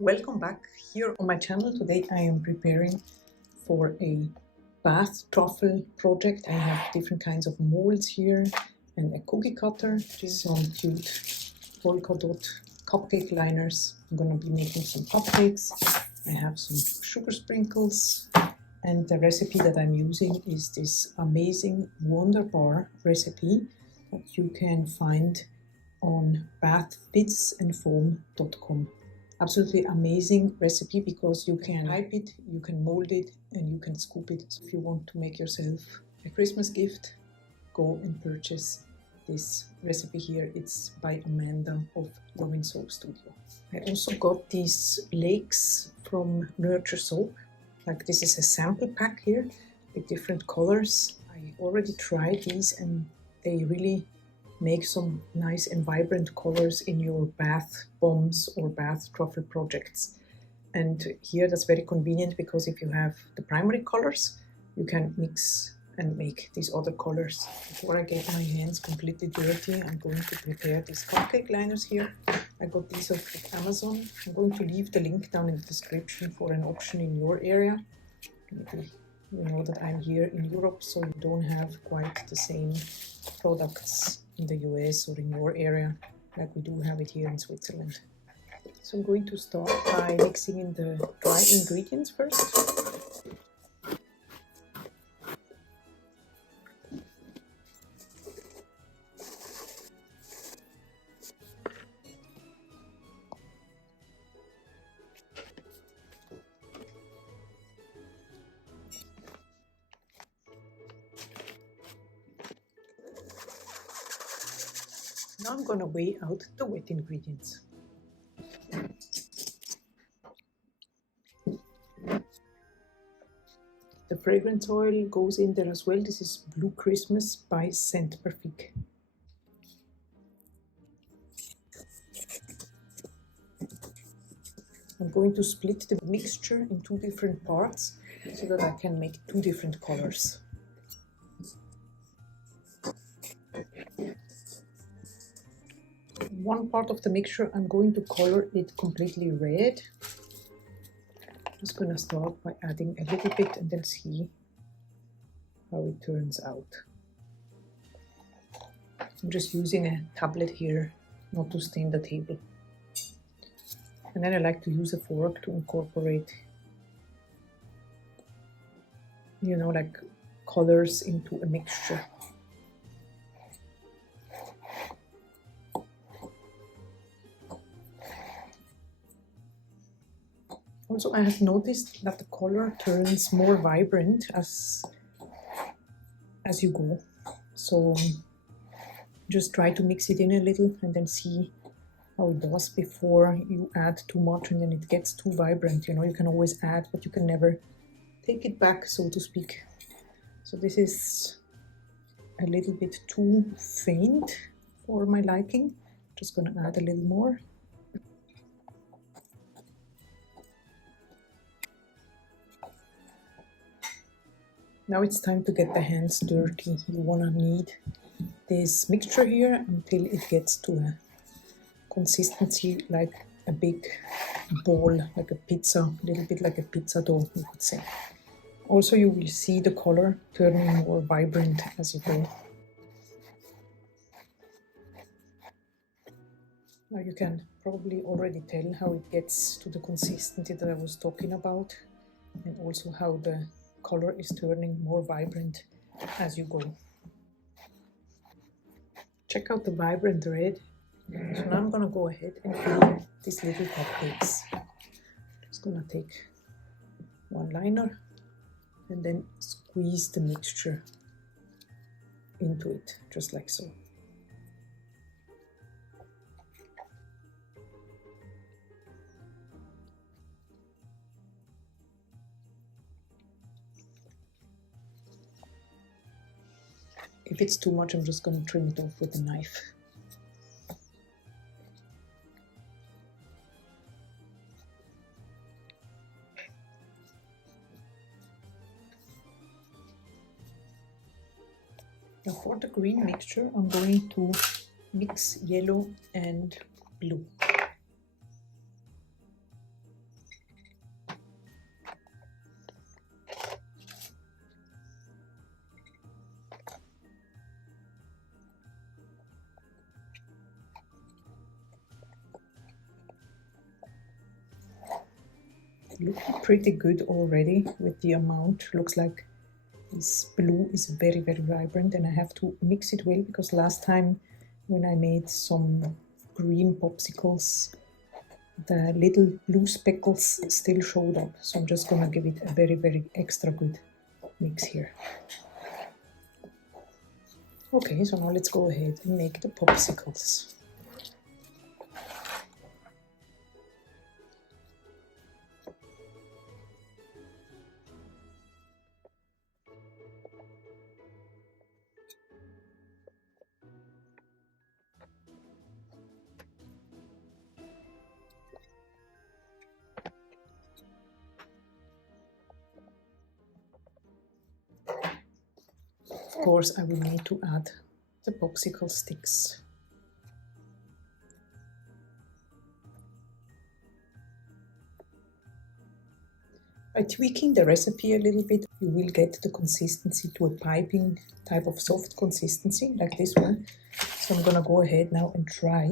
Welcome back here on my channel. Today I am preparing for a bath truffle project. I have different kinds of molds here and a cookie cutter, some cute polka dot cupcake liners. I'm going to be making some cupcakes. I have some sugar sprinkles, and the recipe that I'm using is this amazing Wonder Bar recipe that you can find on bathbitsandfoam.com. Absolutely amazing recipe because you can hype it, you can mold it, and you can scoop it. So if you want to make yourself a Christmas gift, go and purchase this recipe here. It's by Amanda of Loving Soap Studio. I also got these lakes from Nurture Soap. Like, this is a sample pack here with different colors. I already tried these and they really make some nice and vibrant colors in your bath bombs or bath truffle projects. And here that's very convenient because if you have the primary colors, you can mix and make these other colors. Before I get my hands completely dirty, I'm going to prepare these cupcake liners here. I got these off Amazon. I'm going to leave the link down in the description for an option in your area. Maybe you know that I'm here in Europe, so you don't have quite the same products in the US or in your area like we do have it here in Switzerland. So I'm going to start by mixing in the dry ingredients first. Now I'm going to weigh out the wet ingredients. The fragrance oil goes in there as well. This is Blue Christmas by Scent Perfect. I'm going to split the mixture in two different parts so that I can make two different colors. One part of the mixture I'm going to color it completely red. I'm just going to start by adding a little bit and then see how it turns out. I'm just using a tablet here not to stain the table. And then I like to use a fork to incorporate, you know, like colors into a mixture. Also, I have noticed that the color turns more vibrant as you go. So just try to mix it in a little and then see how it does before you add too much and then it gets too vibrant. You know, you can always add, but you can never take it back, so to speak. So this is a little bit too faint for my liking. Just gonna add a little more. Now it's time to get the hands dirty. You wanna knead this mixture here until it gets to a consistency like a big ball, like a pizza, a little bit like a pizza dough, you could say. Also, you will see the color turning more vibrant as you go. Now you can probably already tell how it gets to the consistency that I was talking about, and also how the color is turning more vibrant as you go. Check out the vibrant red. So now I'm gonna go ahead and fill these little cupcakes. Just gonna take one liner and then squeeze the mixture into it, just like so. If it's too much, I'm just going to trim it off with a knife. Now for the green mixture, I'm going to mix yellow and blue. looking pretty good already with the amount. Looks like this blue is very, very vibrant, and I have to mix it well because last time when I made some green popsicles, the little blue speckles still showed up. So I'm just gonna give it a very, very extra good mix here. Okay, so now let's go ahead and make the popsicles. Of course, I will need to add the popsicle sticks. By tweaking the recipe a little bit, you will get the consistency to a piping type of soft consistency like this one. So I'm gonna go ahead now and try.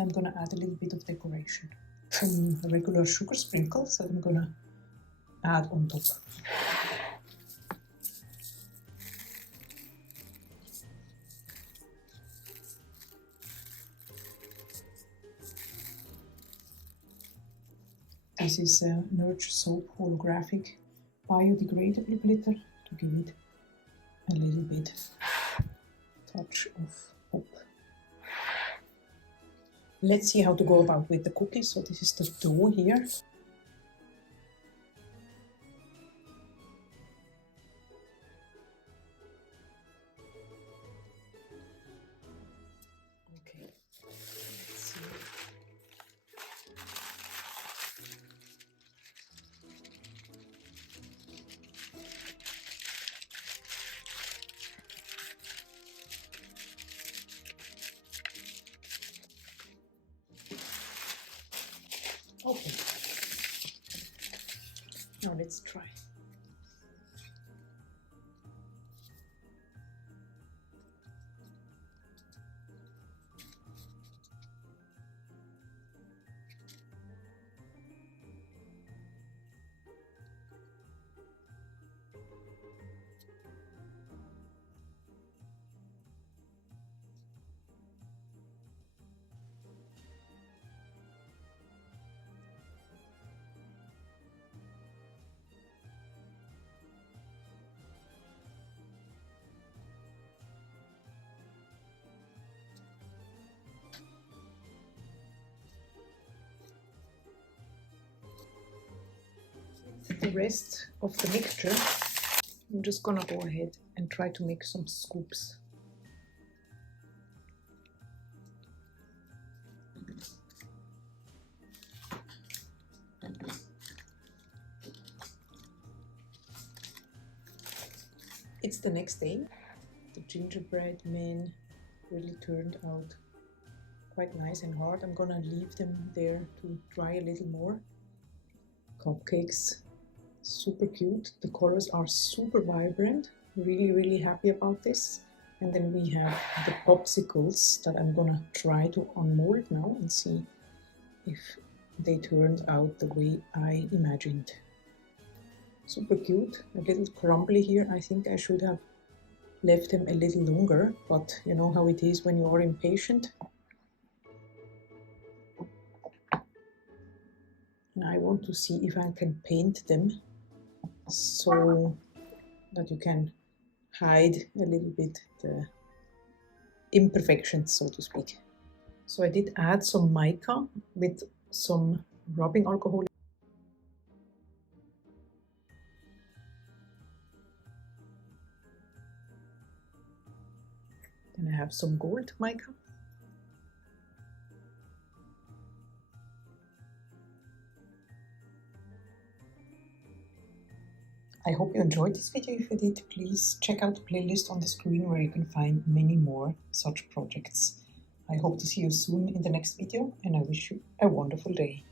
I'm gonna add a little bit of decoration. Some regular sugar sprinkles that I'm gonna add on top. This is a sarassoap holographic biodegradable glitter to give it a little bit touch of pop. Let's see how to go about with the cookies. So this is the dough here. Okay, let's see. Okay, now let's try. The rest of the mixture, I'm just gonna go ahead and try to make some scoops. It's the next day. The gingerbread men really turned out quite nice and hard. I'm gonna leave them there to dry a little more. Cupcakes, super cute. The colors are super vibrant. Really, really happy about this. And then we have the popsicles that I'm gonna try to unmold now and see if they turned out the way I imagined. Super cute, a little crumbly here. I think I should have left them a little longer, but you know how it is when you are impatient. And I want to see if I can paint them so that you can hide a little bit the imperfections, so to speak. So I did add some mica with some rubbing alcohol. And I have some gold mica. I hope you enjoyed this video. If you did, please check out the playlist on the screen where you can find many more such projects. I hope to see you soon in the next video, and I wish you a wonderful day.